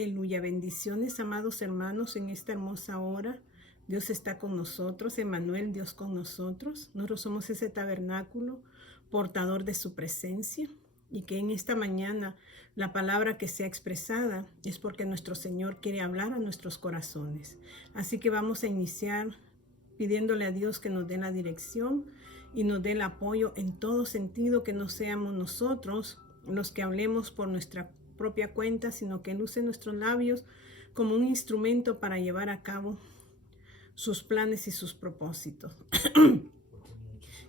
Aleluya, bendiciones, amados hermanos, en esta hermosa hora. Dios está con nosotros, Emmanuel, Dios con nosotros. Nosotros somos ese tabernáculo portador de su presencia, y que en esta mañana la palabra que sea expresada es porque nuestro Señor quiere hablar a nuestros corazones. Así que vamos a iniciar pidiéndole a Dios que nos dé la dirección y nos dé el apoyo en todo sentido, que no seamos nosotros los que hablemos por nuestra propia cuenta, sino que Él use nuestros labios como un instrumento para llevar a cabo sus planes y sus propósitos.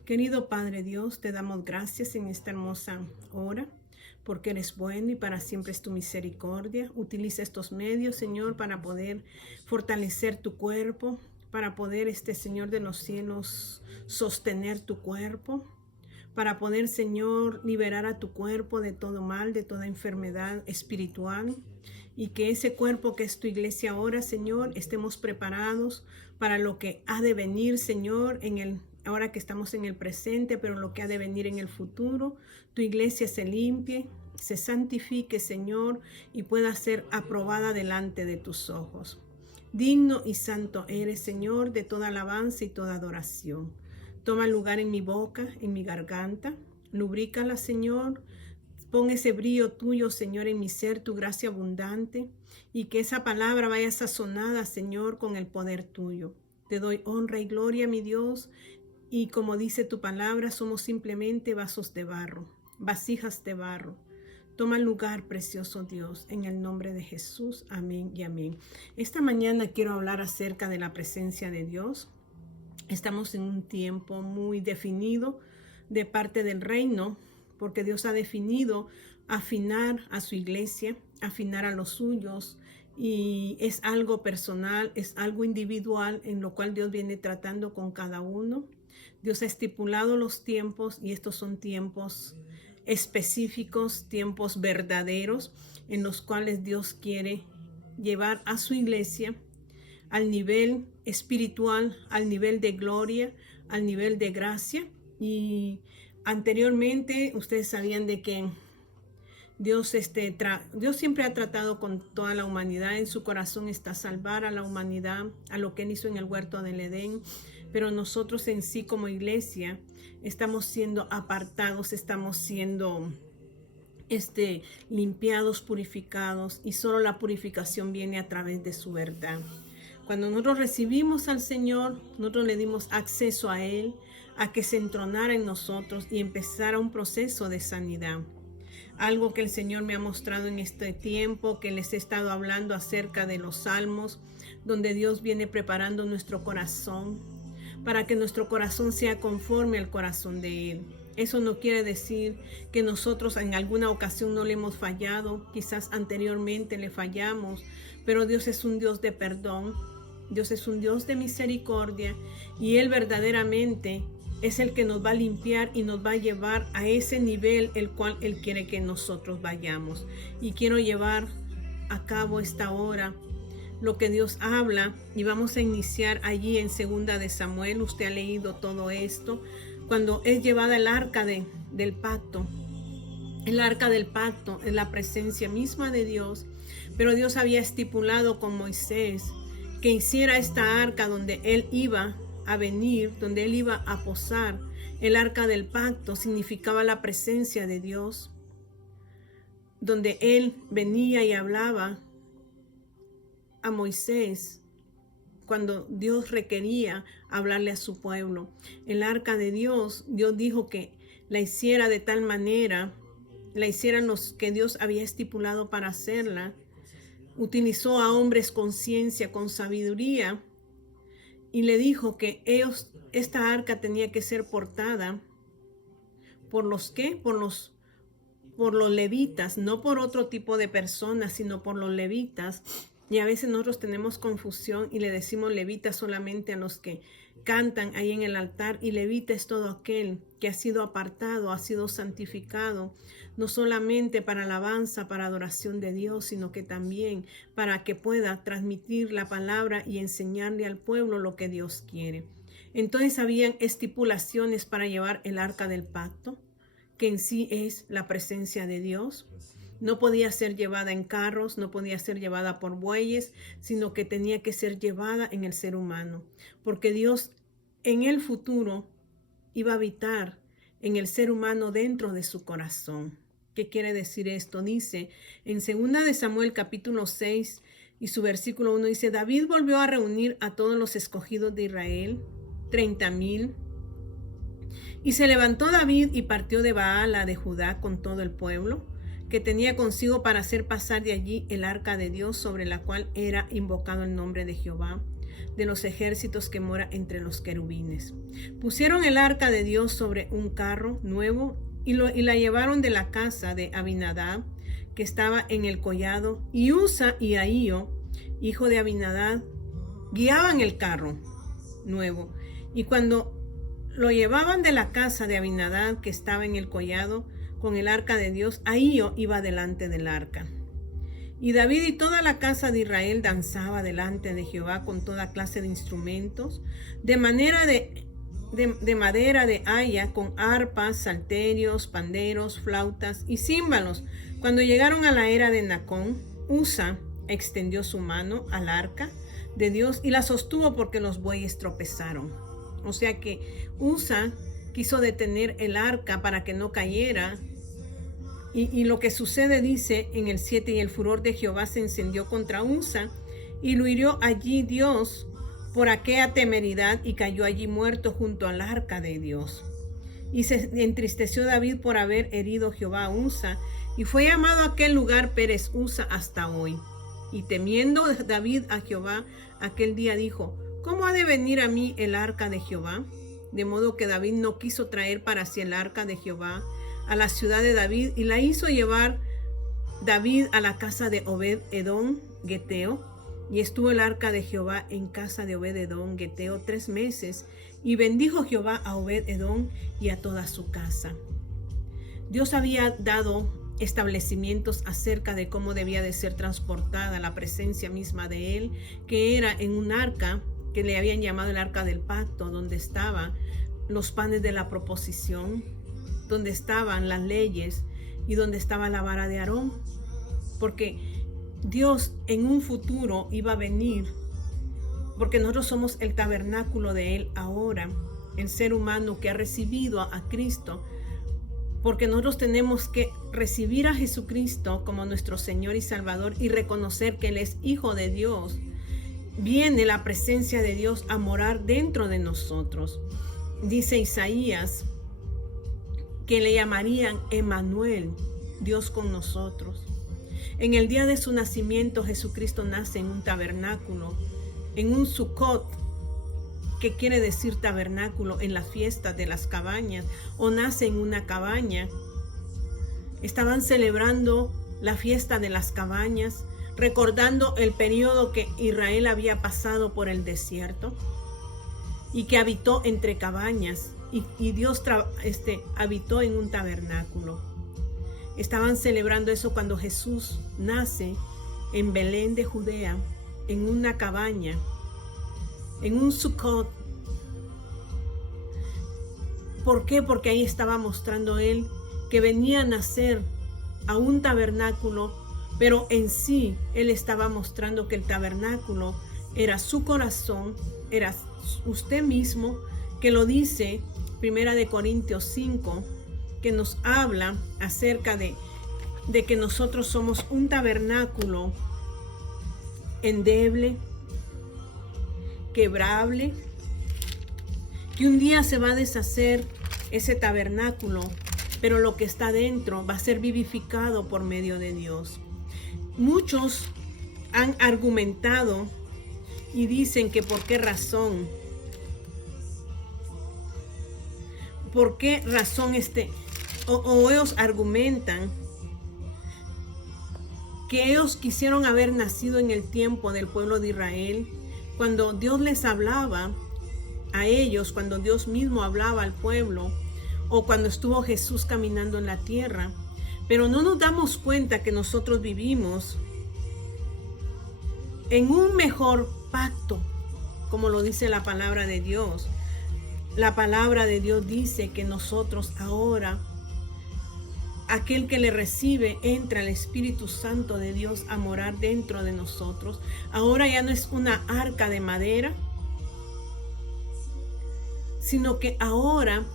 Querido Padre Dios, te damos gracias en esta hermosa hora, porque eres bueno y para siempre es tu misericordia. Utiliza estos medios, Señor, para poder fortalecer tu cuerpo, para poder, Señor de los cielos, sostener tu cuerpo, para poder, Señor, liberar a tu cuerpo de todo mal, de toda enfermedad espiritual, y que ese cuerpo que es tu iglesia ahora, Señor, estemos preparados para lo que ha de venir, Señor, ahora que estamos en el presente, pero lo que ha de venir en el futuro. Tu iglesia se limpie, se santifique, Señor, y pueda ser aprobada delante de tus ojos. Digno y santo eres, Señor, de toda alabanza y toda adoración. Toma lugar en mi boca, en mi garganta. Lubrícala, Señor. Pon ese brillo tuyo, Señor, en mi ser, tu gracia abundante. Y que esa palabra vaya sazonada, Señor, con el poder tuyo. Te doy honra y gloria, mi Dios. Y como dice tu palabra, somos simplemente vasos de barro, vasijas de barro. Toma lugar, precioso Dios, en el nombre de Jesús. Amén y amén. Esta mañana quiero hablar acerca de la presencia de Dios. Estamos en un tiempo muy definido de parte del reino, porque Dios ha definido afinar a su iglesia, afinar a los suyos, y es algo personal, es algo individual en lo cual Dios viene tratando con cada uno. Dios ha estipulado los tiempos, y estos son tiempos específicos, tiempos verdaderos, en los cuales Dios quiere llevar a su iglesia al nivel espiritual, al nivel de gloria, al nivel de gracia. Y anteriormente ustedes sabían de que Dios siempre ha tratado con toda la humanidad. En su corazón está salvar a la humanidad, a lo que Él hizo en el huerto del Edén. Pero nosotros en sí como iglesia estamos siendo apartados, estamos siendo limpiados, purificados, y solo la purificación viene a través de su verdad. Cuando nosotros recibimos al Señor, nosotros le dimos acceso a Él, a que se entronara en nosotros y empezara un proceso de sanidad. Algo que el Señor me ha mostrado en este tiempo, que les he estado hablando acerca de los salmos, donde Dios viene preparando nuestro corazón para que nuestro corazón sea conforme al corazón de Él. Eso no quiere decir que nosotros en alguna ocasión no le hemos fallado, quizás anteriormente le fallamos, pero Dios es un Dios de perdón, Dios es un Dios de misericordia, y Él verdaderamente es el que nos va a limpiar y nos va a llevar a ese nivel el cual Él quiere que nosotros vayamos. Y quiero llevar a cabo esta hora lo que Dios habla, y vamos a iniciar allí en 2 de Samuel. Usted ha leído todo esto, cuando es llevada el arca del pacto. El arca del pacto es la presencia misma de Dios, pero Dios había estipulado con Moisés que hiciera esta arca donde Él iba a venir, donde Él iba a posar. El arca del pacto significaba la presencia de Dios, donde Él venía y hablaba a Moisés cuando Dios requería hablarle a su pueblo. El arca de Dios, Dios dijo que la hiciera de tal manera, la hicieran los que Dios había estipulado para hacerla. Utilizó a hombres con ciencia, con sabiduría, y le dijo que esta arca tenía que ser portada por los levitas, no por otro tipo de personas, sino por los levitas. Y a veces nosotros tenemos confusión y le decimos levita solamente a los que cantan ahí en el altar, y levita es todo aquel que ha sido apartado, ha sido santificado, no solamente para alabanza, para adoración de Dios, sino que también para que pueda transmitir la palabra y enseñarle al pueblo lo que Dios quiere. Entonces habían estipulaciones para llevar el arca del pacto, que en sí es la presencia de Dios. No podía ser llevada en carros, no podía ser llevada por bueyes, sino que tenía que ser llevada en el ser humano, porque Dios en el futuro iba a habitar en el ser humano dentro de su corazón. ¿Qué quiere decir esto? Dice en 2 de Samuel capítulo 6 y su versículo 1 dice: David volvió a reunir a todos los escogidos de Israel, 30,000. Y se levantó David y partió de Baala de Judá con todo el pueblo que tenía consigo para hacer pasar de allí el arca de Dios, sobre la cual era invocado el nombre de Jehová de los ejércitos, que mora entre los querubines. Pusieron el arca de Dios sobre un carro nuevo y la llevaron de la casa de Abinadab, que estaba en el collado, y Usa y Ahío, hijo de Abinadab, guiaban el carro nuevo. Y cuando lo llevaban de la casa de Abinadab, que estaba en el collado, con el arca de Dios, Ahío iba delante del arca. Y David y toda la casa de Israel danzaba delante de Jehová con toda clase de instrumentos, de madera de haya, con arpas, salterios, panderos, flautas y címbalos. Cuando llegaron a la era de Nacón, Usa extendió su mano al arca de Dios y la sostuvo, porque los bueyes tropezaron. O sea que Usa quiso detener el arca para que no cayera. Y lo que sucede, dice en el 7, y el furor de Jehová se encendió contra Usa, y lo hirió allí Dios por aquella temeridad, y cayó allí muerto junto al arca de Dios. Y se entristeció David por haber herido Jehová a Usa, y fue llamado aquel lugar Pérez Usa hasta hoy. Y temiendo David a Jehová, aquel día dijo: ¿Cómo ha de venir a mí el arca de Jehová? De modo que David no quiso traer para sí el arca de Jehová a la ciudad de David, y la hizo llevar David a la casa de Obed-edom Geteo. Y estuvo el arca de Jehová en casa de Obed-edom Geteo 3 meses, y bendijo Jehová a Obed-edom y a toda su casa. Dios había dado establecimientos acerca de cómo debía de ser transportada la presencia misma de él, que era en un arca que le habían llamado el arca del pacto, donde estaban los panes de la proposición, donde estaban las leyes y donde estaba la vara de Aarón, porque Dios en un futuro iba a venir, porque nosotros somos el tabernáculo de él ahora, el ser humano que ha recibido a Cristo, porque nosotros tenemos que recibir a Jesucristo como nuestro Señor y Salvador y reconocer que él es Hijo de Dios. Viene la presencia de Dios a morar dentro de nosotros. Dice Isaías que le llamarían Emmanuel, Dios con nosotros. En el día de su nacimiento, Jesucristo nace en un tabernáculo, en un Sukkot, que quiere decir tabernáculo, en la fiesta de las cabañas, o nace en una cabaña. Estaban celebrando la fiesta de las cabañas, recordando el periodo que Israel había pasado por el desierto y que habitó entre cabañas, y Dios habitó en un tabernáculo. Estaban celebrando eso cuando Jesús nace en Belén de Judea, en una cabaña, en un Sukkot. ¿Por qué? Porque ahí estaba mostrando él que venía a nacer a un tabernáculo, pero en sí él estaba mostrando que el tabernáculo era su corazón, era usted mismo, que lo dice 1 de Corintios 5, que nos habla acerca de que nosotros somos un tabernáculo endeble, quebrable, que un día se va a deshacer ese tabernáculo, pero lo que está dentro va a ser vivificado por medio de Dios. Muchos han argumentado y dicen que por qué razón o ellos argumentan que ellos quisieron haber nacido en el tiempo del pueblo de Israel, cuando Dios les hablaba a ellos, cuando Dios mismo hablaba al pueblo, o cuando estuvo Jesús caminando en la tierra. Pero no nos damos cuenta que nosotros vivimos en un mejor pacto, como lo dice la palabra de Dios. La palabra de Dios dice que nosotros ahora aquel que le recibe, entra el Espíritu Santo de Dios a morar dentro de nosotros. Ahora ya no es una arca de madera, sino que ahora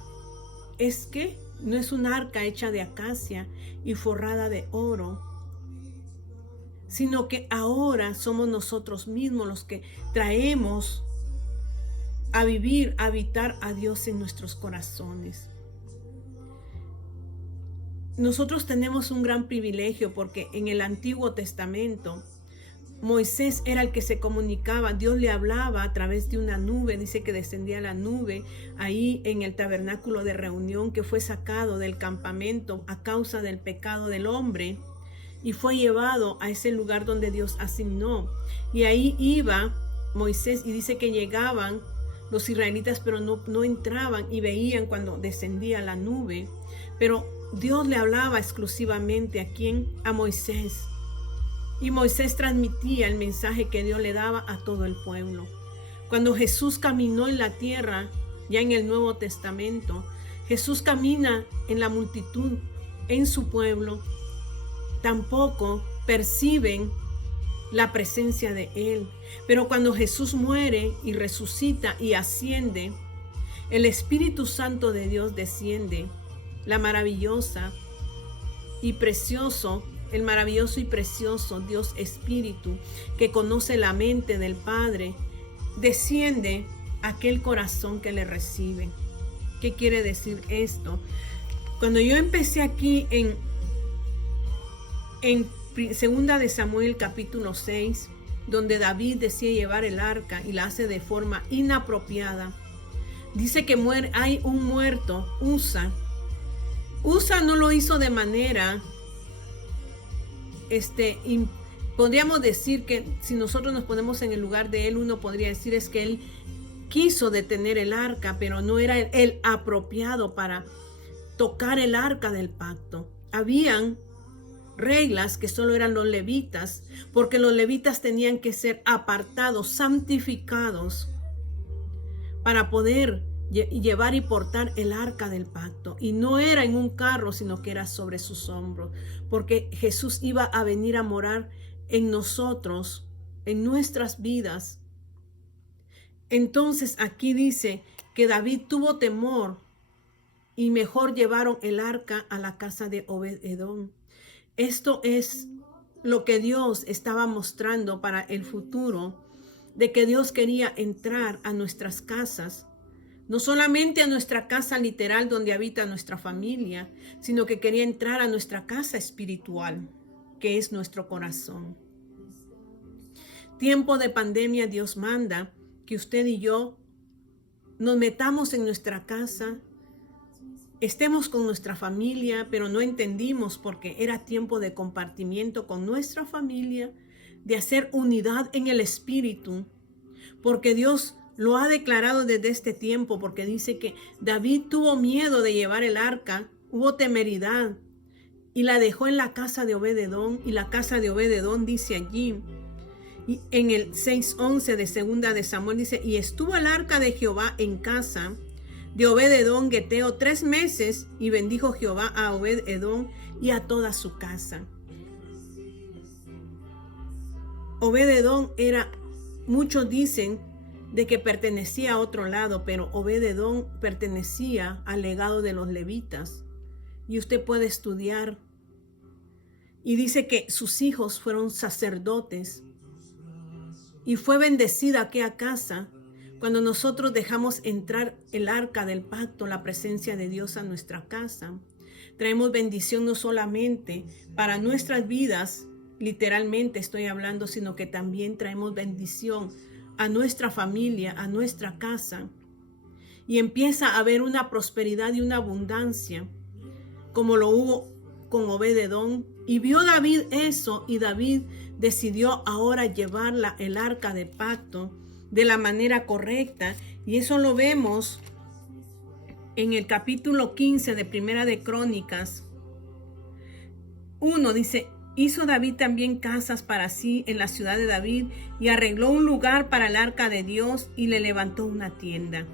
no es una arca hecha de acacia y forrada de oro, sino que ahora somos nosotros mismos los que traemos a vivir, a habitar a Dios en nuestros corazones. Nosotros tenemos un gran privilegio porque en el Antiguo Testamento Moisés era el que se comunicaba, Dios le hablaba a través de una nube, dice que descendía la nube ahí en el tabernáculo de reunión que fue sacado del campamento a causa del pecado del hombre y fue llevado a ese lugar donde Dios asignó. Y ahí iba Moisés y dice que llegaban los israelitas pero no entraban y veían cuando descendía la nube, pero Dios le hablaba exclusivamente ¿a quién? A Moisés. Y Moisés transmitía el mensaje que Dios le daba a todo el pueblo. Cuando Jesús caminó en la tierra, ya en el Nuevo Testamento, Jesús camina en la multitud, en su pueblo. Tampoco perciben la presencia de Él. Pero cuando Jesús muere y resucita y asciende, el Espíritu Santo de Dios desciende. El maravilloso y precioso Dios Espíritu, que conoce la mente del Padre, desciende a aquel corazón que le recibe. ¿Qué quiere decir esto? Cuando yo empecé aquí en 2 de Samuel capítulo 6, donde David decide llevar el arca y la hace de forma inapropiada, dice que hay un muerto, Usa. Usa no lo hizo de manera, podríamos decir que si nosotros nos ponemos en el lugar de él, uno podría decir es que él quiso detener el arca, pero no era el apropiado para tocar el arca del pacto. Habían reglas que solo eran los levitas, porque los levitas tenían que ser apartados, santificados, para poder llevar y portar el arca del pacto. Y no era en un carro, sino que era sobre sus hombros, porque Jesús iba a venir a morar en nosotros, en nuestras vidas. Entonces aquí dice que David tuvo temor y mejor llevaron el arca a la casa de Obed-Edom. Esto es lo que Dios estaba mostrando para el futuro, de que Dios quería entrar a nuestras casas. No solamente a nuestra casa literal donde habita nuestra familia, sino que quería entrar a nuestra casa espiritual, que es nuestro corazón. Tiempo de pandemia, Dios manda que usted y yo nos metamos en nuestra casa, estemos con nuestra familia, pero no entendimos porque era tiempo de compartimiento con nuestra familia, de hacer unidad en el espíritu, porque Dios lo ha declarado desde este tiempo, porque dice que David tuvo miedo de llevar el arca, hubo temeridad y la dejó en la casa de Obed-Edom, y la casa de Obed-Edom dice allí, y en el 6:11 de 2 de Samuel dice, y estuvo el arca de Jehová en casa de Obed-Edom Geteo 3 meses, y bendijo Jehová a Obed-Edom y a toda su casa. Obed-Edom muchos dicen de que pertenecía a otro lado, pero Obed-Edom pertenecía al legado de los levitas. Y usted puede estudiar. Y dice que sus hijos fueron sacerdotes. Y fue bendecida aquella casa cuando nosotros dejamos entrar el arca del pacto, la presencia de Dios a nuestra casa. Traemos bendición no solamente para nuestras vidas, literalmente estoy hablando, sino que también traemos bendición a nuestra familia, a nuestra casa. Y empieza a haber una prosperidad y una abundancia, como lo hubo con Obed-Edom. Y vio David eso, y David decidió ahora llevar el arca de pacto de la manera correcta. Y eso lo vemos en el capítulo 15 de Primera de Crónicas 1. Dice, hizo David también casas para sí en la ciudad de David, y arregló un lugar para el arca de Dios, y le levantó una tienda.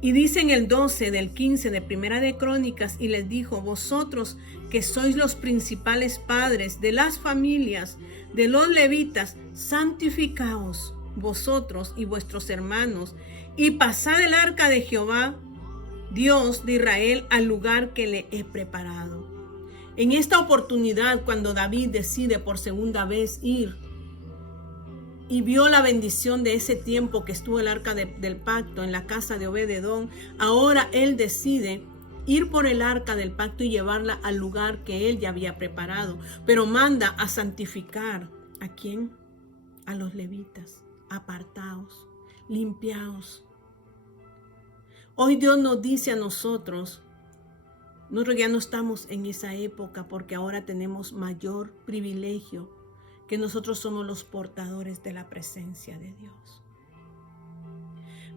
Y dice en el 12 del 15 de Primera de Crónicas, y les dijo: vosotros que sois los principales padres de las familias de los levitas, santificaos vosotros y vuestros hermanos, y pasad el arca de Jehová, Dios de Israel, al lugar que le he preparado. En esta oportunidad, cuando David decide por segunda vez ir y vio la bendición de ese tiempo que estuvo el arca del pacto en la casa de Obed-edom, ahora él decide ir por el arca del pacto y llevarla al lugar que él ya había preparado, pero manda a santificar. ¿A quién? A los levitas. Apartaos, limpiaos. Hoy Dios nos dice a nosotros ya no estamos en esa época, porque ahora tenemos mayor privilegio, que nosotros somos los portadores de la presencia de Dios.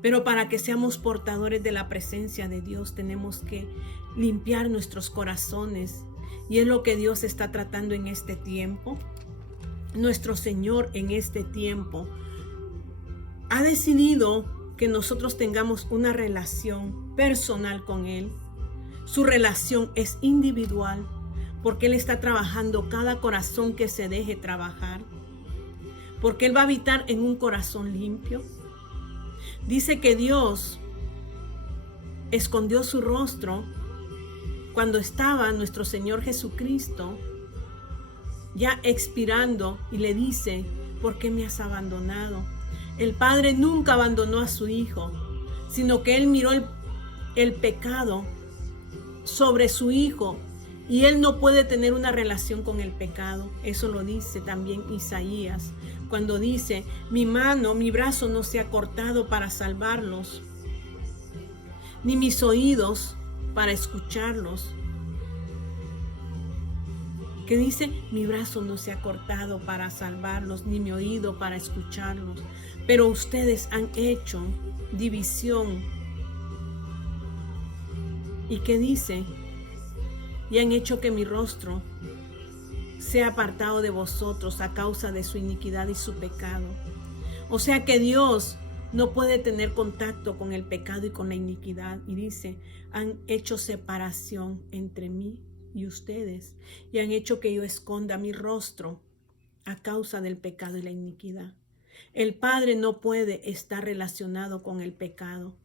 Pero para que seamos portadores de la presencia de Dios, tenemos que limpiar nuestros corazones. Y es lo que Dios está tratando en este tiempo. Nuestro Señor en este tiempo ha decidido que nosotros tengamos una relación personal con Él. Su relación es individual, porque Él está trabajando cada corazón que se deje trabajar, porque Él va a habitar en un corazón limpio. Dice que Dios escondió su rostro cuando estaba nuestro Señor Jesucristo ya expirando, y le dice: ¿por qué me has abandonado? El Padre nunca abandonó a su Hijo, sino que Él miró el pecado sobre su Hijo, y Él no puede tener una relación con el pecado. Eso lo dice también Isaías, cuando dice: mi brazo no se ha cortado para salvarlos, ni mis oídos para escucharlos. Que dice: mi brazo no se ha cortado para salvarlos, ni mi oído para escucharlos. Pero ustedes han hecho división. ¿Y qué dice? Y han hecho que mi rostro sea apartado de vosotros a causa de su iniquidad y su pecado. O sea que Dios no puede tener contacto con el pecado y con la iniquidad. Y dice: han hecho separación entre mí y ustedes, y han hecho que yo esconda mi rostro a causa del pecado y la iniquidad. El Padre no puede estar relacionado con el pecado.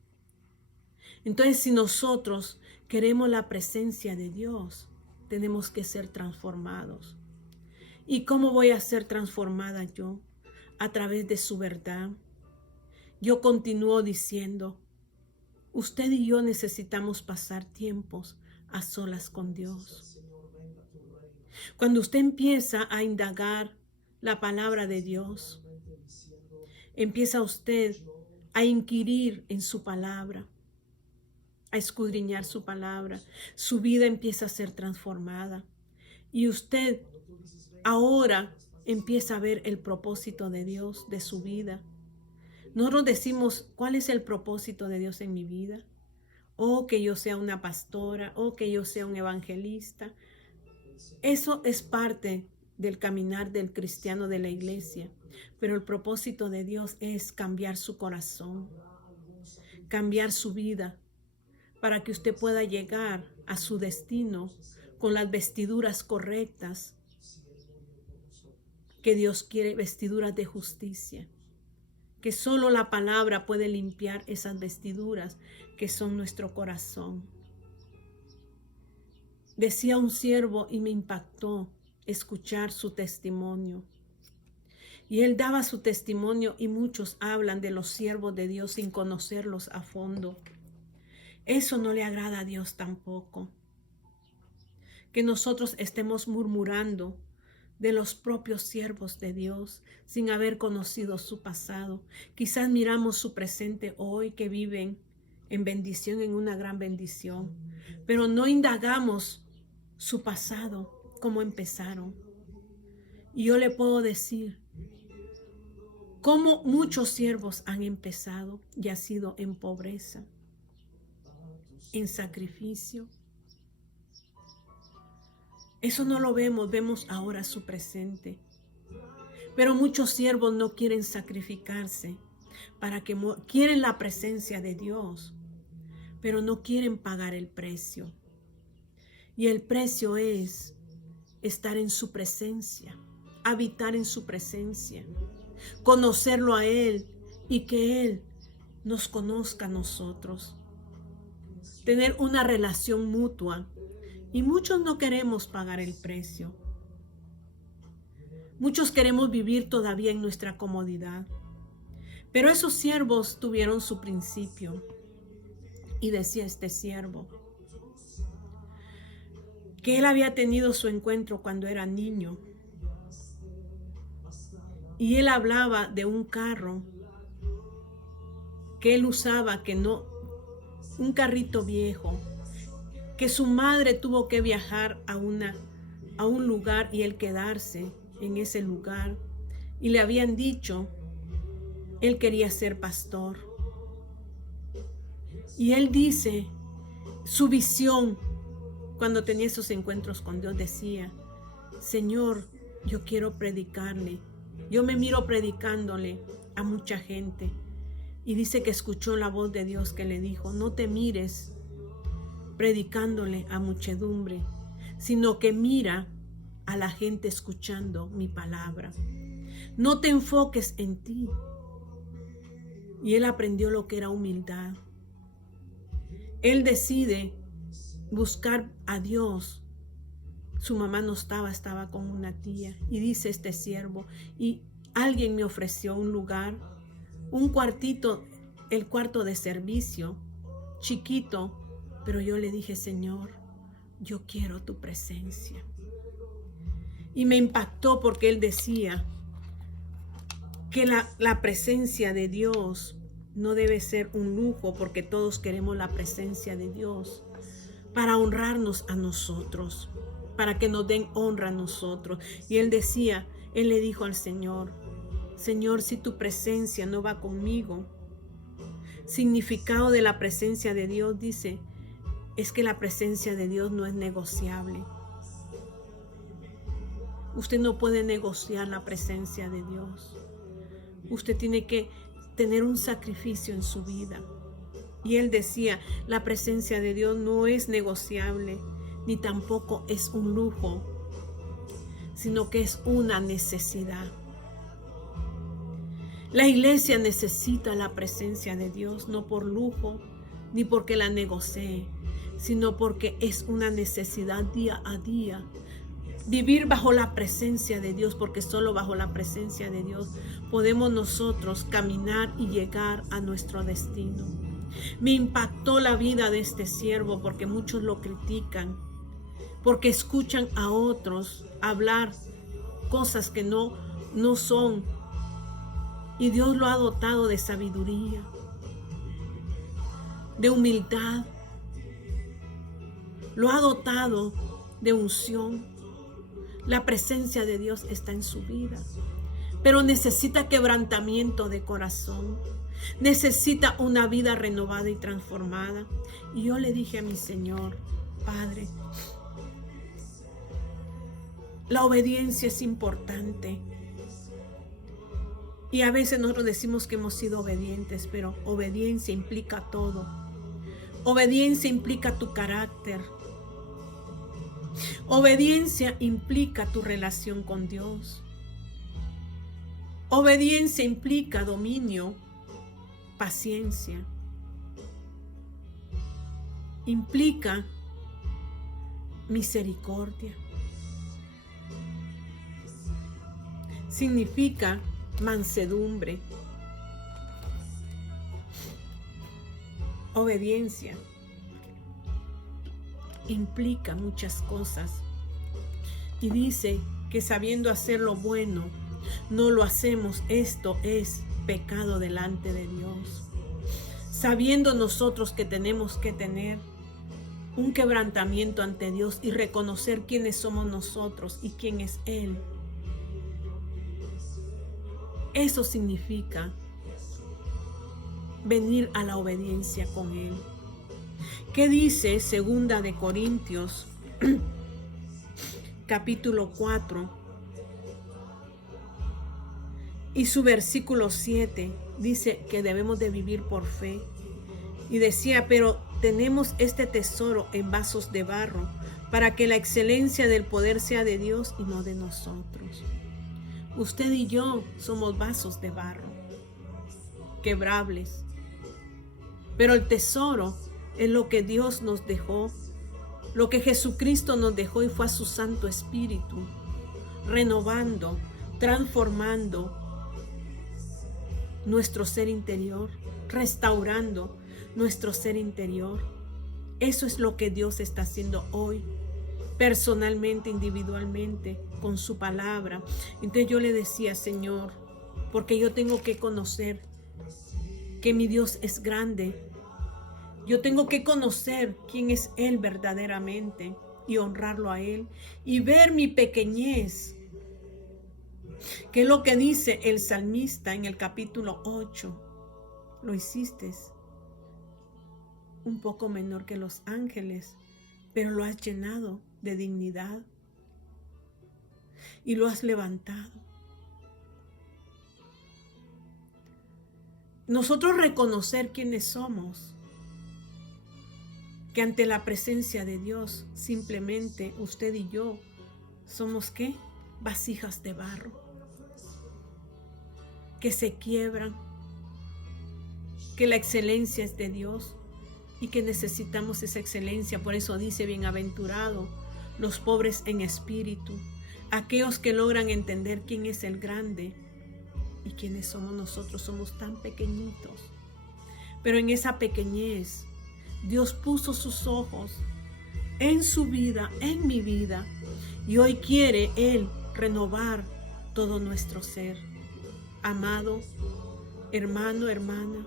Entonces, si nosotros queremos la presencia de Dios, tenemos que ser transformados. ¿Y cómo voy a ser transformada yo? A través de su verdad. Yo continúo diciendo: usted y yo necesitamos pasar tiempos a solas con Dios. Cuando usted empieza a indagar la palabra de Dios, empieza usted a inquirir en su palabra, a escudriñar su palabra, su vida empieza a ser transformada. Y usted ahora empieza a ver el propósito de Dios de su vida. Nosotros decimos: ¿cuál es el propósito de Dios en mi vida? O que yo sea una pastora, o que yo sea un evangelista. Eso es parte del caminar del cristiano de la iglesia. Pero el propósito de Dios es cambiar su corazón, cambiar su vida, para que usted pueda llegar a su destino con las vestiduras correctas que Dios quiere, vestiduras de justicia. Que solo la palabra puede limpiar esas vestiduras que son nuestro corazón. Decía un siervo, y me impactó escuchar su testimonio. Y él daba su testimonio, y muchos hablan de los siervos de Dios sin conocerlos a fondo. Eso no le agrada a Dios tampoco. Que nosotros estemos murmurando de los propios siervos de Dios sin haber conocido su pasado. Quizás miramos su presente hoy, que viven en bendición, en una gran bendición, pero no indagamos su pasado, cómo empezaron. Y yo le puedo decir cómo muchos siervos han empezado y ha sido en pobreza, en sacrificio. Eso no lo vemos, vemos ahora su presente. Pero muchos siervos no quieren sacrificarse, quieren la presencia de Dios, pero no quieren pagar el precio. Y el precio es estar en su presencia, habitar en su presencia, conocerlo a Él y que Él nos conozca a nosotros. Tener una relación mutua. Y muchos no queremos pagar el precio. Muchos queremos vivir todavía en nuestra comodidad. Pero esos siervos tuvieron su principio. Y decía este siervo que él había tenido su encuentro cuando era niño. Y él hablaba de un carro que él usaba, un carrito viejo, que su madre tuvo que viajar a un lugar y él quedarse en ese lugar. Y le habían dicho, él quería ser pastor. Y él dice, su visión, cuando tenía esos encuentros con Dios, decía, Señor, yo quiero predicarle. Yo me miro predicándole a mucha gente. Y dice que escuchó la voz de Dios que le dijo, no te mires predicándole a muchedumbre, sino que mira a la gente escuchando mi palabra. No te enfoques en ti. Y él aprendió lo que era humildad. Él decide buscar a Dios. Su mamá no estaba con una tía. Y dice este siervo, y alguien me ofreció un lugar, un cuartito, el cuarto de servicio, chiquito, pero yo le dije, Señor, yo quiero tu presencia. Y me impactó porque él decía que la presencia de Dios no debe ser un lujo, porque todos queremos la presencia de Dios para honrarnos a nosotros, para que nos den honra a nosotros. Y él decía, él le dijo al Señor, Señor, si tu presencia no va conmigo. Significado de la presencia de Dios, dice, es que la presencia de Dios no es negociable. Usted no puede negociar la presencia de Dios. Usted tiene que tener un sacrificio en su vida. Y él decía, la presencia de Dios no es negociable, ni tampoco es un lujo, sino que es una necesidad. La iglesia necesita la presencia de Dios, no por lujo, ni porque la negocie, sino porque es una necesidad día a día. Vivir bajo la presencia de Dios, porque solo bajo la presencia de Dios podemos nosotros caminar y llegar a nuestro destino. Me impactó la vida de este siervo porque muchos lo critican, porque escuchan a otros hablar cosas que no son. Y Dios lo ha dotado de sabiduría, de humildad, lo ha dotado de unción. La presencia de Dios está en su vida, pero necesita quebrantamiento de corazón, necesita una vida renovada y transformada. Y yo le dije a mi Señor, Padre, la obediencia es importante. Y a veces nosotros decimos que hemos sido obedientes, pero obediencia implica todo. Obediencia implica tu carácter. Obediencia implica tu relación con Dios. Obediencia implica dominio, paciencia. Implica misericordia. Significa mansedumbre. Obediencia implica muchas cosas. Y dice que sabiendo hacer lo bueno, no lo hacemos. Esto es pecado delante de Dios. Sabiendo nosotros que tenemos que tener un quebrantamiento ante Dios y reconocer quiénes somos nosotros y quién es Él. Eso significa venir a la obediencia con Él. ¿Qué dice 2 de Corintios, capítulo 4? Y su versículo 7 dice que debemos de vivir por fe. Y decía, pero tenemos este tesoro en vasos de barro para que la excelencia del poder sea de Dios y no de nosotros. Usted y yo somos vasos de barro, quebrables. Pero el tesoro es lo que Dios nos dejó, lo que Jesucristo nos dejó, y fue a su Santo Espíritu, renovando, transformando nuestro ser interior, restaurando nuestro ser interior. Eso es lo que Dios está haciendo hoy, personalmente, individualmente, con su palabra. Entonces yo le decía: Señor, porque yo tengo que conocer que mi Dios es grande. Yo tengo que conocer quién es Él verdaderamente y honrarlo a Él y ver mi pequeñez, que es lo que dice el salmista en el capítulo 8. Lo hiciste un poco menor que los ángeles, pero lo has llenado de dignidad y lo has levantado. Nosotros reconocer quiénes somos, que ante la presencia de Dios, simplemente usted y yo somos ¿qué? Vasijas de barro que se quiebran, que la excelencia es de Dios y que necesitamos esa excelencia. Por eso dice: bienaventurado los pobres en espíritu, aquellos que logran entender quién es el grande y quiénes somos nosotros. Somos tan pequeñitos, pero en esa pequeñez Dios puso sus ojos en su vida, en mi vida, y hoy quiere Él renovar todo nuestro ser. Amado hermano, hermana,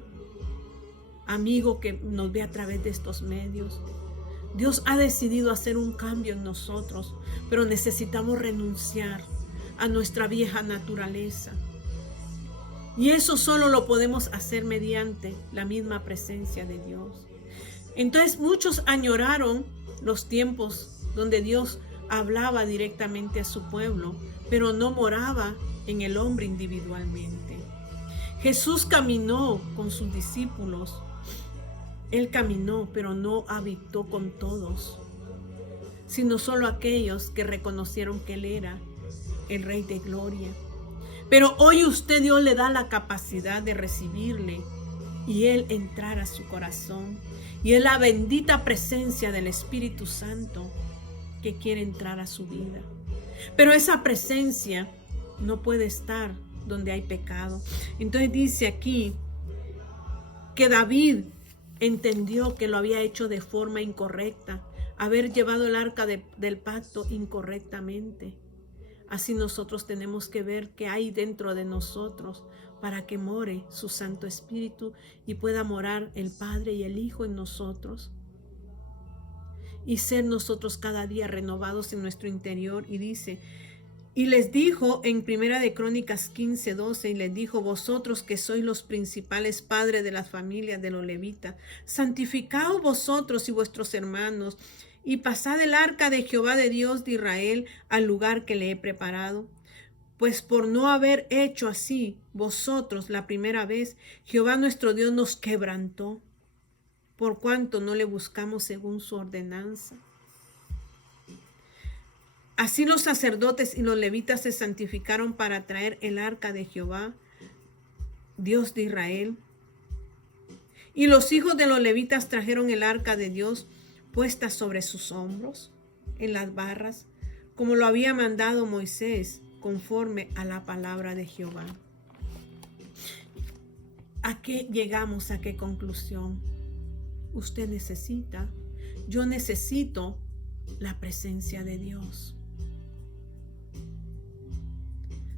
amigo que nos ve a través de estos medios, Dios ha decidido hacer un cambio en nosotros, pero necesitamos renunciar a nuestra vieja naturaleza. Y eso solo lo podemos hacer mediante la misma presencia de Dios. Entonces muchos añoraron los tiempos donde Dios hablaba directamente a su pueblo, pero no moraba en el hombre individualmente. Jesús caminó con sus discípulos. Él caminó, pero no habitó con todos, sino solo aquellos que reconocieron que Él era el Rey de Gloria. Pero hoy usted, Dios le da la capacidad de recibirle y Él entrar a su corazón. Y es la bendita presencia del Espíritu Santo que quiere entrar a su vida. Pero esa presencia no puede estar donde hay pecado. Entonces dice aquí que David entendió que lo había hecho de forma incorrecta, haber llevado el arca del pacto incorrectamente. Así nosotros tenemos que ver qué hay dentro de nosotros para que more su Santo Espíritu y pueda morar el Padre y el Hijo en nosotros. Y ser nosotros cada día renovados en nuestro interior. Y dice: y les dijo en 1 de Crónicas 15:12, y les dijo: vosotros que sois los principales padres de las familias de los levitas, santificaos vosotros y vuestros hermanos, y pasad el arca de Jehová de Dios de Israel al lugar que le he preparado. Pues por no haber hecho así vosotros la primera vez, Jehová nuestro Dios nos quebrantó, por cuanto no le buscamos según su ordenanza. Así los sacerdotes y los levitas se santificaron para traer el arca de Jehová, Dios de Israel. Y los hijos de los levitas trajeron el arca de Dios puesta sobre sus hombros, en las barras, como lo había mandado Moisés, conforme a la palabra de Jehová. ¿A qué llegamos? ¿A qué conclusión? Usted necesita, yo necesito la presencia de Dios.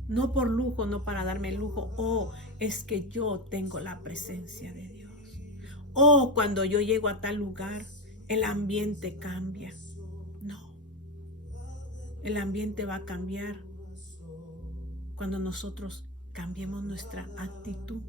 No por lujo, no para darme el lujo. Es que yo tengo la presencia de Dios. Cuando yo llego a tal lugar, el ambiente cambia. No. El ambiente va a cambiar cuando nosotros cambiemos nuestra actitud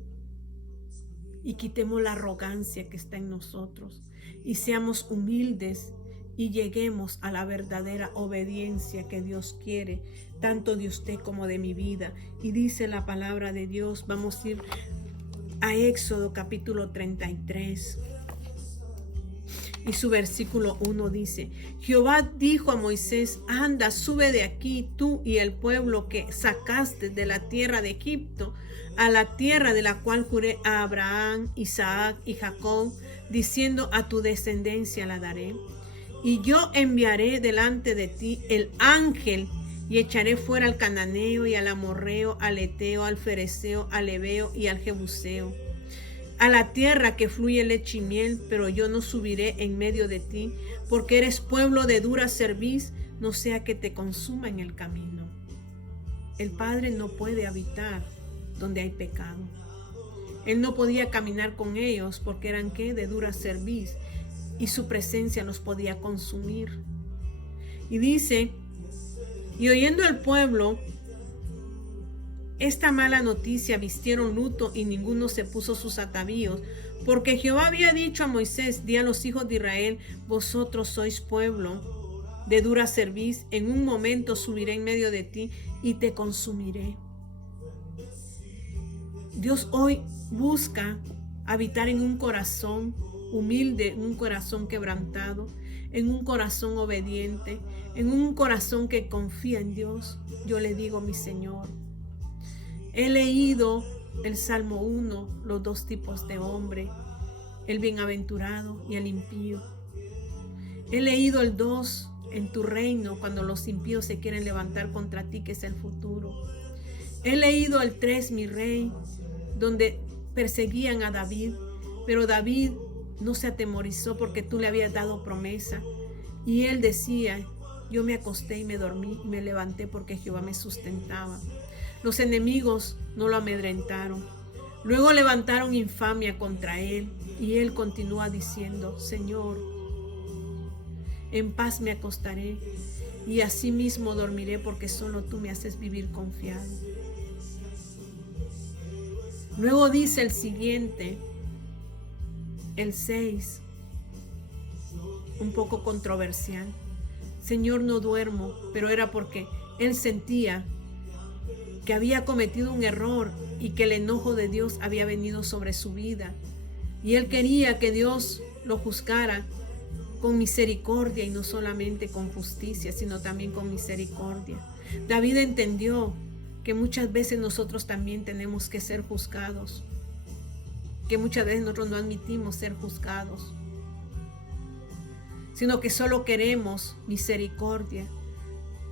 y quitemos la arrogancia que está en nosotros y seamos humildes y lleguemos a la verdadera obediencia que Dios quiere, tanto de usted como de mi vida. Y dice la palabra de Dios, vamos a ir a Éxodo capítulo 33. Y su versículo 1 dice: Jehová dijo a Moisés: anda, sube de aquí tú y el pueblo que sacaste de la tierra de Egipto, a la tierra de la cual juré a Abraham, Isaac y Jacob, diciendo: a tu descendencia la daré. Y yo enviaré delante de ti el ángel, y echaré fuera al cananeo y al amorreo, al eteo, al fereceo, al heveo y al jebuseo, a la tierra que fluye leche y miel, pero yo no subiré en medio de ti, porque eres pueblo de dura cerviz, no sea que te consuma en el camino. El Padre no puede habitar donde hay pecado. Él no podía caminar con ellos porque eran de dura cerviz, y su presencia los podía consumir. Y dice: y oyendo el pueblo esta mala noticia, vistieron luto y ninguno se puso sus atavíos, porque Jehová había dicho a Moisés: di a los hijos de Israel: vosotros sois pueblo de dura cerviz, en un momento subiré en medio de ti y te consumiré. Dios hoy busca habitar en un corazón humilde, en un corazón quebrantado, en un corazón obediente, en un corazón que confía en Dios. Yo le digo: mi Señor, he leído el Salmo 1, los dos tipos de hombre, el bienaventurado y el impío. He leído el 2, en tu reino, cuando los impíos se quieren levantar contra ti, que es el futuro. He leído el 3, mi rey, donde perseguían a David, pero David no se atemorizó porque tú le habías dado promesa. Y él decía: yo me acosté y me dormí y me levanté porque Jehová me sustentaba. Los enemigos no lo amedrentaron. Luego levantaron infamia contra él y él continúa diciendo: Señor, en paz me acostaré y asimismo dormiré, porque solo tú me haces vivir confiado. Luego dice el siguiente, el 6, un poco controversial: Señor, no duermo, pero era porque él sentía que había cometido un error y que el enojo de Dios había venido sobre su vida. Y él quería que Dios lo juzgara con misericordia, y no solamente con justicia, sino también con misericordia. David entendió que muchas veces nosotros también tenemos que ser juzgados, que muchas veces nosotros no admitimos ser juzgados, sino que solo queremos misericordia,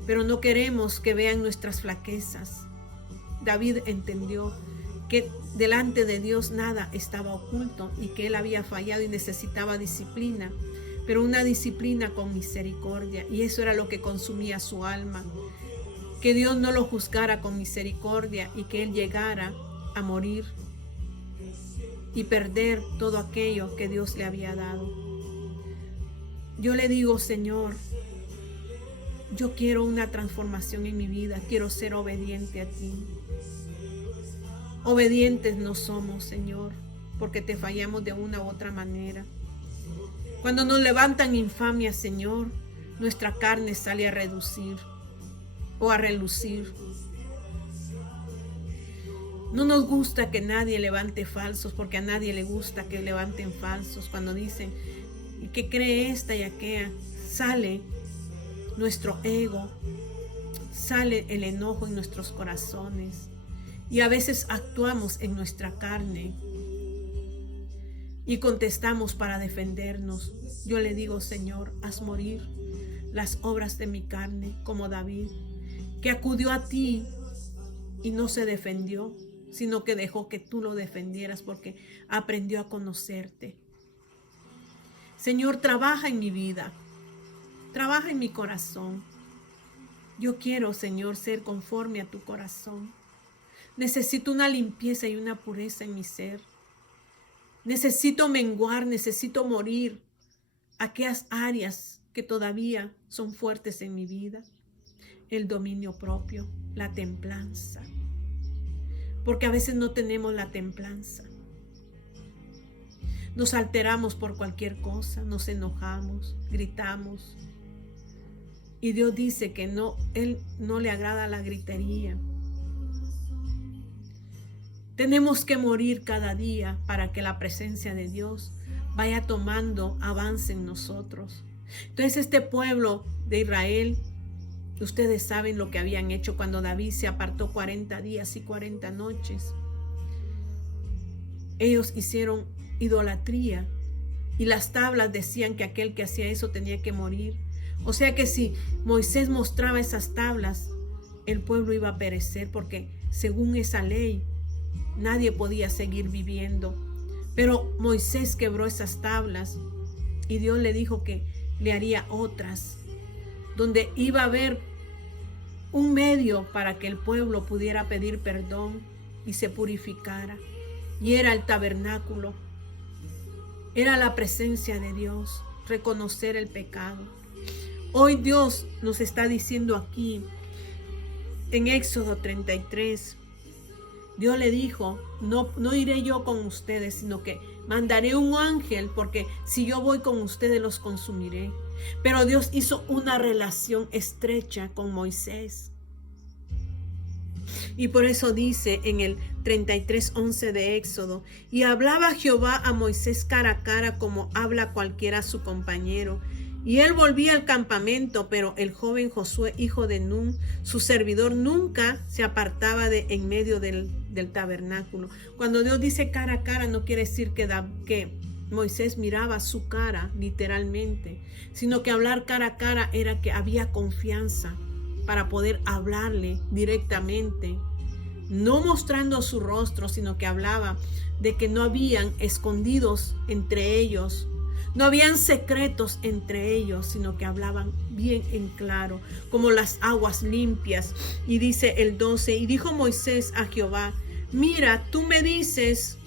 pero no queremos que vean nuestras flaquezas. David entendió que delante de Dios nada estaba oculto y que él había fallado y necesitaba disciplina, pero una disciplina con misericordia, y eso era lo que consumía su alma. Que Dios no lo juzgara con misericordia y que él llegara a morir y perder todo aquello que Dios le había dado. Yo le digo: Señor, yo quiero una transformación en mi vida, quiero ser obediente a ti. Obedientes no somos, Señor, porque te fallamos de una u otra manera. Cuando nos levantan infamia, Señor, nuestra carne sale a reducir o a relucir. No nos gusta que nadie levante falsos, porque a nadie le gusta que levanten falsos. Cuando dicen que cree esta y aquella, sale nuestro ego, sale el enojo en nuestros corazones, y a veces actuamos en nuestra carne y contestamos para defendernos. Yo le digo: Señor, haz morir las obras de mi carne, como David, que acudió a ti y no se defendió, sino que dejó que tú lo defendieras porque aprendió a conocerte. Señor, trabaja en mi vida, trabaja en mi corazón. Yo quiero, Señor, ser conforme a tu corazón. Necesito una limpieza y una pureza en mi ser. Necesito menguar, necesito morir aquellas áreas que todavía son fuertes en mi vida. El dominio propio, la templanza. Porque a veces no tenemos la templanza. Nos alteramos por cualquier cosa, nos enojamos, gritamos. Y Dios dice que no, Él no le agrada la gritería. Tenemos que morir cada día para que la presencia de Dios vaya tomando avance en nosotros. Entonces este pueblo de Israel, ustedes saben lo que habían hecho cuando David se apartó 40 días y 40 noches. Ellos hicieron idolatría y las tablas decían que aquel que hacía eso tenía que morir. O sea que si Moisés mostraba esas tablas, el pueblo iba a perecer, porque según esa ley nadie podía seguir viviendo. Pero Moisés quebró esas tablas y Dios le dijo que le haría otras, donde iba a haber un medio para que el pueblo pudiera pedir perdón y se purificara. Y era el tabernáculo, era la presencia de Dios, reconocer el pecado. Hoy Dios nos está diciendo aquí, en Éxodo 33, Dios le dijo, no iré yo con ustedes, sino que mandaré un ángel, porque si yo voy con ustedes los consumiré. Pero Dios hizo una relación estrecha con Moisés. Y por eso dice en el 33:11 de Éxodo, y hablaba Jehová a Moisés cara a cara como habla cualquiera a su compañero. Y él volvía al campamento, pero el joven Josué, hijo de Nun, su servidor, nunca se apartaba de en medio del tabernáculo. Cuando Dios dice cara a cara, no quiere decir que Moisés miraba su cara literalmente, sino que hablar cara a cara era que había confianza para poder hablarle directamente, no mostrando su rostro, sino que hablaba de que no habían escondidos entre ellos, no habían secretos entre ellos, sino que hablaban bien en claro, como las aguas limpias. Y dice el 12, y dijo Moisés a Jehová, mira, tú me dices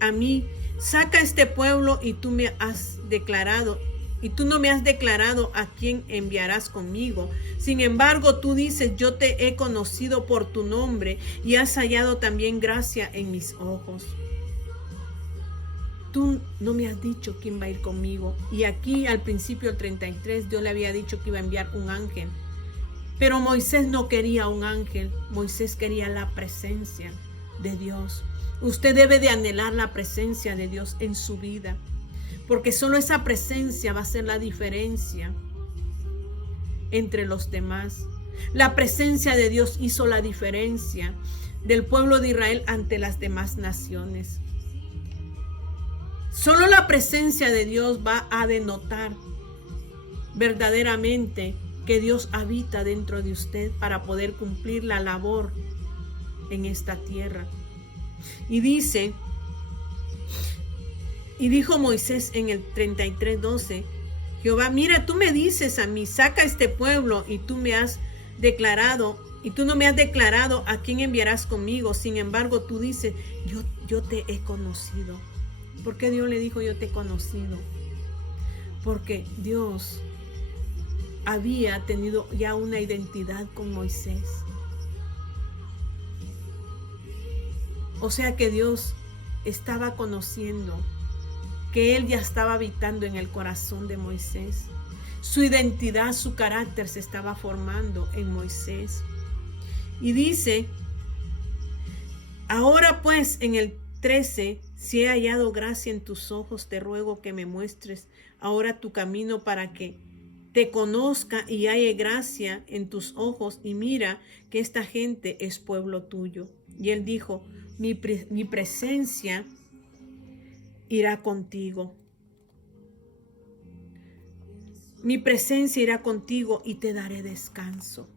a mí, saca este pueblo, y tú me has declarado, y tú no me has declarado a quién enviarás conmigo. Sin embargo, tú dices, yo te he conocido por tu nombre y has hallado también gracia en mis ojos. Tú no me has dicho quién va a ir conmigo. Y aquí al principio del 33, Dios le había dicho que iba a enviar un ángel. Pero Moisés no quería un ángel. Moisés quería la presencia de Dios. Usted debe de anhelar la presencia de Dios en su vida, porque solo esa presencia va a hacer la diferencia entre los demás. La presencia de Dios hizo la diferencia del pueblo de Israel ante las demás naciones. Solo la presencia de Dios va a denotar verdaderamente que Dios habita dentro de usted para poder cumplir la labor en esta tierra. Y dice, y dijo Moisés en el 33:12, Jehová, mira, tú me dices a mí, saca este pueblo, y tú me has declarado, y tú no me has declarado a quién enviarás conmigo. Sin embargo, tú dices, yo te he conocido. ¿Por qué Dios le dijo yo te he conocido? Porque Dios había tenido ya una identidad con Moisés. O sea que Dios estaba conociendo que Él ya estaba habitando en el corazón de Moisés. Su identidad, su carácter se estaba formando en Moisés. Y dice, ahora pues en el 13, si he hallado gracia en tus ojos, te ruego que me muestres ahora tu camino para que te conozca y halle gracia en tus ojos, y mira que esta gente es pueblo tuyo. Y él dijo, mi presencia irá contigo. Mi presencia irá contigo y te daré descanso.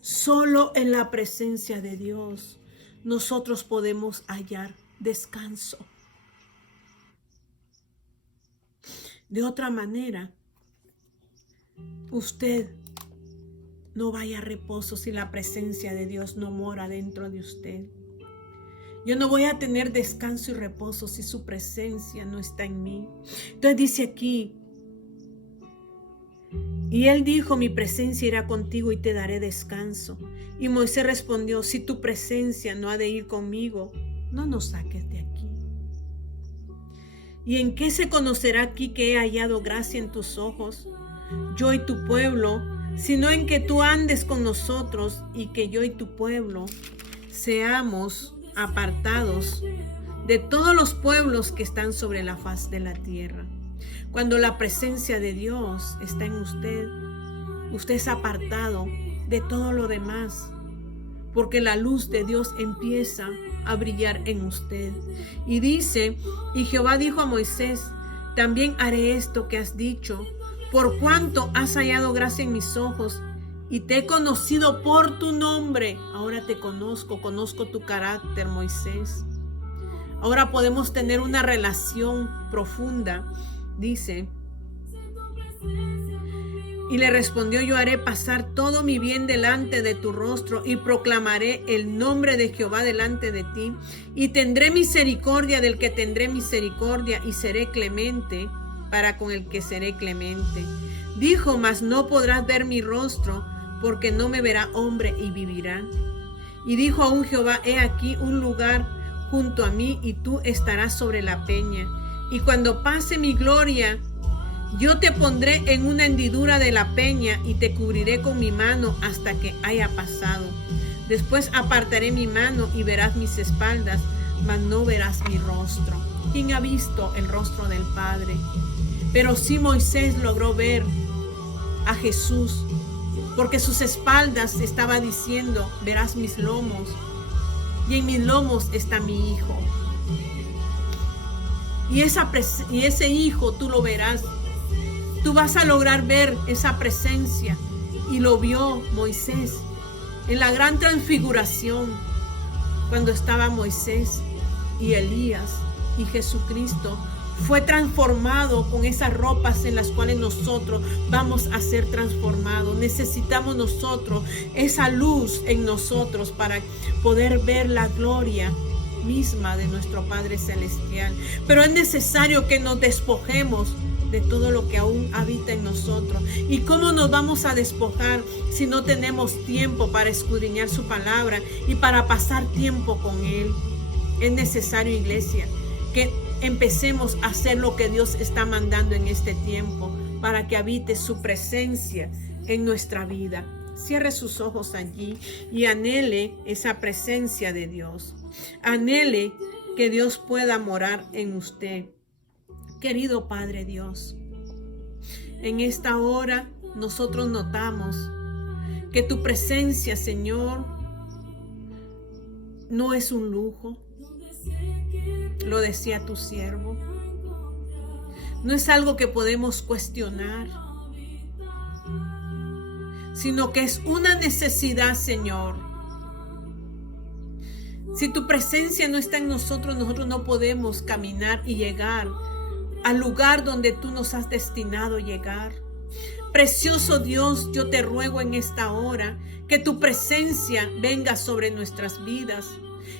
Solo en la presencia de Dios nosotros podemos hallar descanso. De otra manera, usted no vaya a reposo si la presencia de Dios no mora dentro de usted. Yo no voy a tener descanso y reposo si su presencia no está en mí. Entonces dice aquí, y él dijo, mi presencia irá contigo y te daré descanso. Y Moisés respondió, si tu presencia no ha de ir conmigo, no nos saques de aquí. ¿Y en qué se conocerá aquí que he hallado gracia en tus ojos, yo y tu pueblo, sino en que tú andes con nosotros y que yo y tu pueblo seamos apartados de todos los pueblos que están sobre la faz de la tierra. Cuando la presencia de Dios está en usted, usted es apartado de todo lo demás, porque la luz de Dios empieza a brillar en usted. Y dice, y Jehová dijo a Moisés, también haré esto que has dicho, por cuanto has hallado gracia en mis ojos, y te he conocido por tu nombre. Ahora te conozco tu carácter, Moisés. Ahora podemos tener una relación profunda. Dice, y le respondió, yo haré pasar todo mi bien delante de tu rostro y proclamaré el nombre de Jehová delante de ti, y tendré misericordia del que tendré misericordia, y seré clemente para con el que seré clemente. Dijo, mas no podrás ver mi rostro, porque no me verá hombre y vivirá. Y dijo aún Jehová, he aquí un lugar junto a mí, y tú estarás sobre la peña. Y cuando pase mi gloria, yo te pondré en una hendidura de la peña, y te cubriré con mi mano hasta que haya pasado. Después apartaré mi mano y verás mis espaldas, mas no verás mi rostro. ¿Quién ha visto el rostro del Padre? Pero sí Moisés logró ver a Jesús, porque sus espaldas estaba diciendo, verás mis lomos, y en mis lomos está mi hijo. Y ese hijo tú lo verás. Tú vas a lograr ver esa presencia. Y lo vio Moisés en la gran transfiguración, cuando estaba Moisés y Elías, y Jesucristo fue transformado con esas ropas en las cuales nosotros vamos a ser transformados. Necesitamos nosotros esa luz en nosotros para poder ver la gloria misma de nuestro Padre Celestial. Pero es necesario que nos despojemos de todo lo que aún habita en nosotros. ¿Y cómo nos vamos a despojar si no tenemos tiempo para escudriñar su palabra y para pasar tiempo con Él? Es necesario, iglesia, que empecemos a hacer lo que Dios está mandando en este tiempo para que habite su presencia en nuestra vida. Cierre sus ojos allí y anhele esa presencia de Dios. Anhele que Dios pueda morar en usted. Querido Padre Dios, en esta hora nosotros notamos que tu presencia, Señor, no es un lujo. Lo decía tu siervo. No es algo que podemos cuestionar, sino que es una necesidad, Señor. Si tu presencia no está en nosotros, nosotros no podemos caminar y llegar al lugar donde tú nos has destinado llegar. Precioso Dios, yo te ruego en esta hora que tu presencia venga sobre nuestras vidas.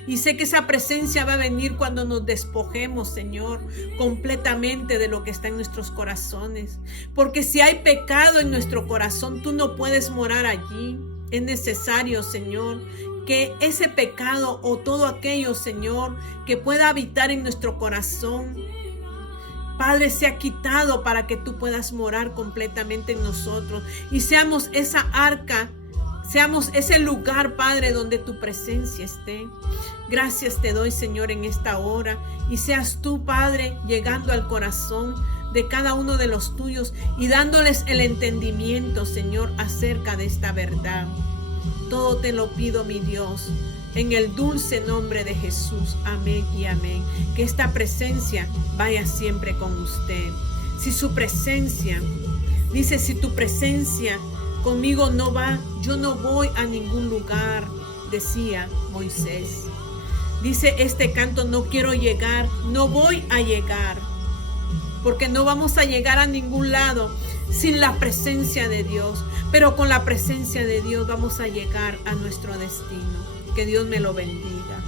Y sé que esa presencia va a venir cuando nos despojemos, Señor, completamente de lo que está en nuestros corazones. Porque si hay pecado en nuestro corazón, tú no puedes morar allí. Es necesario, Señor, que ese pecado o todo aquello, Señor, que pueda habitar en nuestro corazón, Padre, sea quitado para que tú puedas morar completamente en nosotros y seamos esa arca, seamos ese lugar, Padre, donde tu presencia esté. Gracias te doy, Señor, en esta hora, y seas tú, Padre, llegando al corazón de cada uno de los tuyos y dándoles el entendimiento, Señor, acerca de esta verdad. Todo te lo pido, mi Dios, en el dulce nombre de Jesús. Amén y amén. Que esta presencia vaya siempre con usted. Si su presencia, dice, si tu presencia conmigo no va, yo no voy a ningún lugar, decía Moisés. Dice este canto, no quiero llegar, no voy a llegar, porque no vamos a llegar a ningún lado sin la presencia de Dios. Pero con la presencia de Dios vamos a llegar a nuestro destino. Que Dios me lo bendiga.